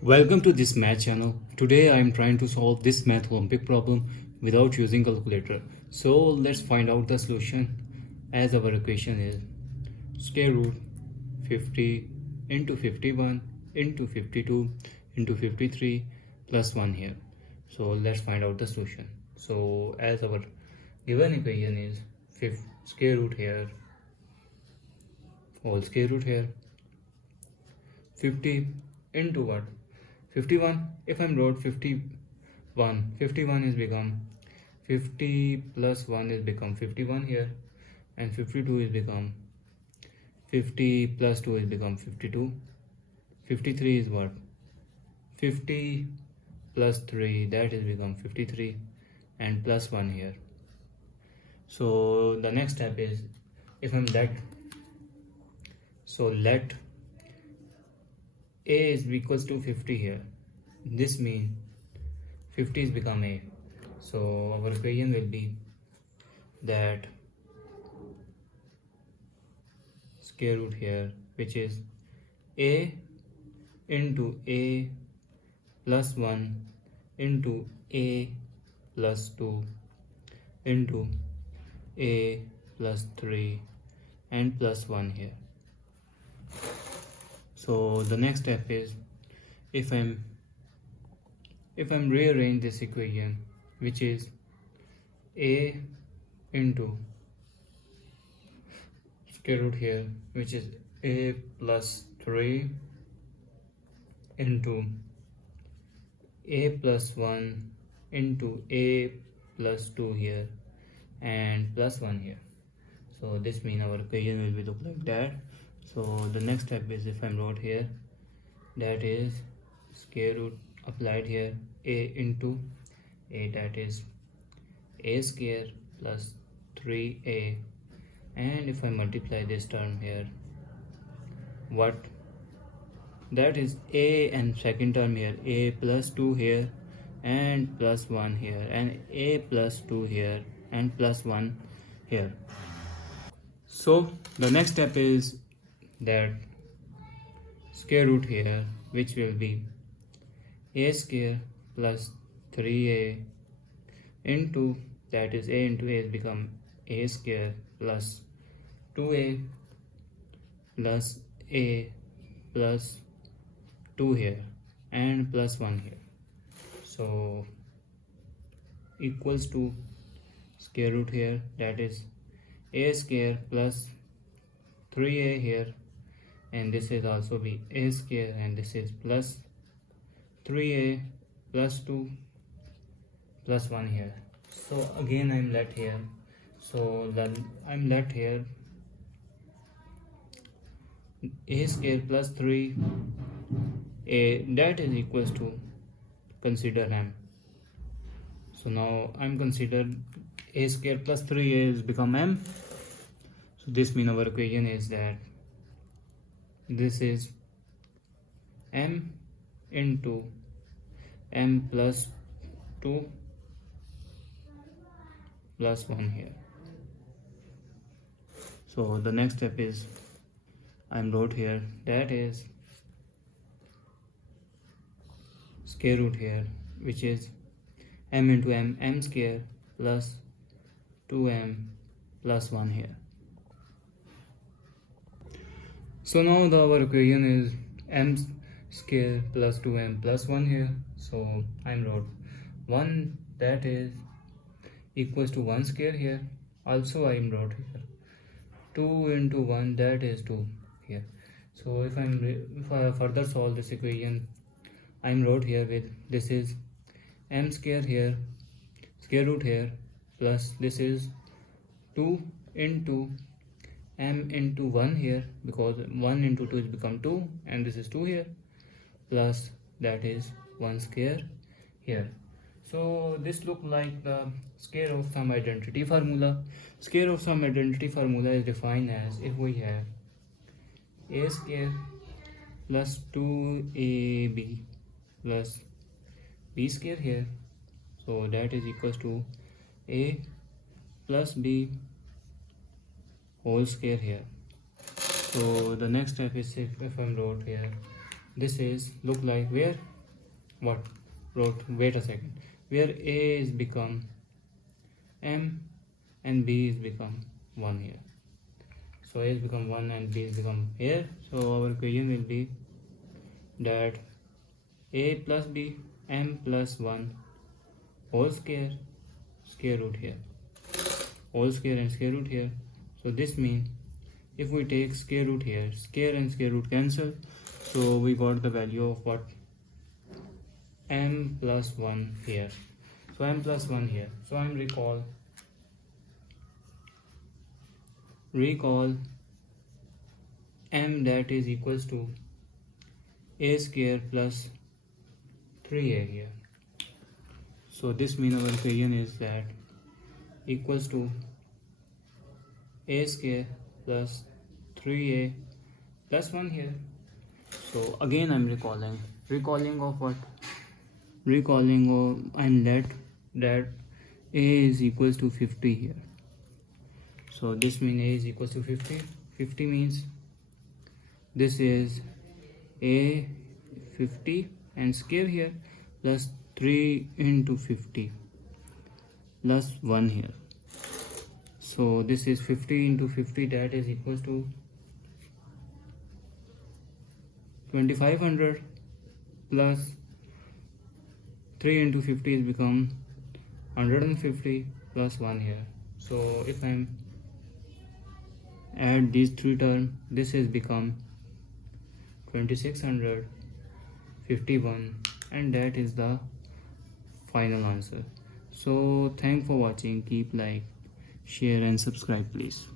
Welcome to this math channel. Today I am trying to solve this math Olympic problem without using calculator. So let's find out the solution. As our equation is square root 50 into 51 into 52 into 53 plus 1 here. So let's find out the solution. So as our given equation is square root here, whole square root here, 50 into what? 51. If I'm wrote 51 is become 50 plus 1 is become 51 here, and 52 is become 50 plus 2 is become 52. 53 is what? 50 plus 3, that is become 53, and plus 1 here. So the next step is, if I'm let a is equals to 50 here. This means 50 is become a. So our equation will be that square root here, which is a into a plus 1 into a plus 2 into a plus 3 and plus 1 here. So the next step is, if I'm rearrange this equation, which is a into square root here, which is a plus 3 into a plus 1 into a plus 2 here and plus 1 here. So this means our equation will be look like that. So the next step is, if I'm wrote here, that is square root applied here, a into a, that is a square plus 3a, and if I multiply this term here, what? That is a, and second term here, a plus 2 here and plus 1 here, and a plus 2 here and plus 1 here. So the next step is that square root here, which will be a square plus 3a into, that is a into a is become a square plus 2a plus a plus 2 here and plus 1 here. So equals to square root here, that is a square plus 3a here, and this is also be a square, and this is plus 3a plus 2 plus 1 here. So again I'm let here, so then I'm let here a square plus 3 a, that is equals to, consider m. So now I'm considered a square plus 3a is become m. So this means our equation is that this is m into m plus 2 plus 1 here. So the next step is, I'm wrote here, that is square root here, which is m into m square plus 2m plus 1 here. So now our equation is m square plus 2m plus 1 here. So I'm wrote 1, that is equals to 1 square here. Also I'm wrote here 2 into 1, that is 2 here. So if I further solve this equation, I'm wrote here with, this is m square here, square root here, plus this is 2 into m into 1 here, because 1 into 2 is become 2, and this is 2 here, plus that is 1 square here. So this look like the square of some identity formula. Square of some identity formula is defined as, if we have a square plus 2ab plus b square here, so that is equals to a plus b whole square here. So the next step is, if I'm wrote here, this is look like where what wrote wait a second, where a is become m and b is become 1 here. So a is become 1 and b is become here. So our equation will be that a plus b m plus 1 whole square root here, whole square and square root here. So this means if we take square root here, square and square root cancel, so we got the value of what, m plus 1 here. So m plus 1 here. So I'm recall m that is equals to a square plus 3a here. So this means our equation is that equals to a square plus 3a plus 1 here. So again I'm recalling of what, recalling of, and let that a is equals to 50 here. So this means a is equals to 50. 50 means this is a 50 and square here plus 3 into 50 plus 1 here. So this is 50 into 50, that is equals to 2500 plus 3 into 50 is become 150 plus 1 here. So if I'm add these three terms, this is become 2651 and that is the final answer. So thanks for watching. Keep like, share and subscribe please.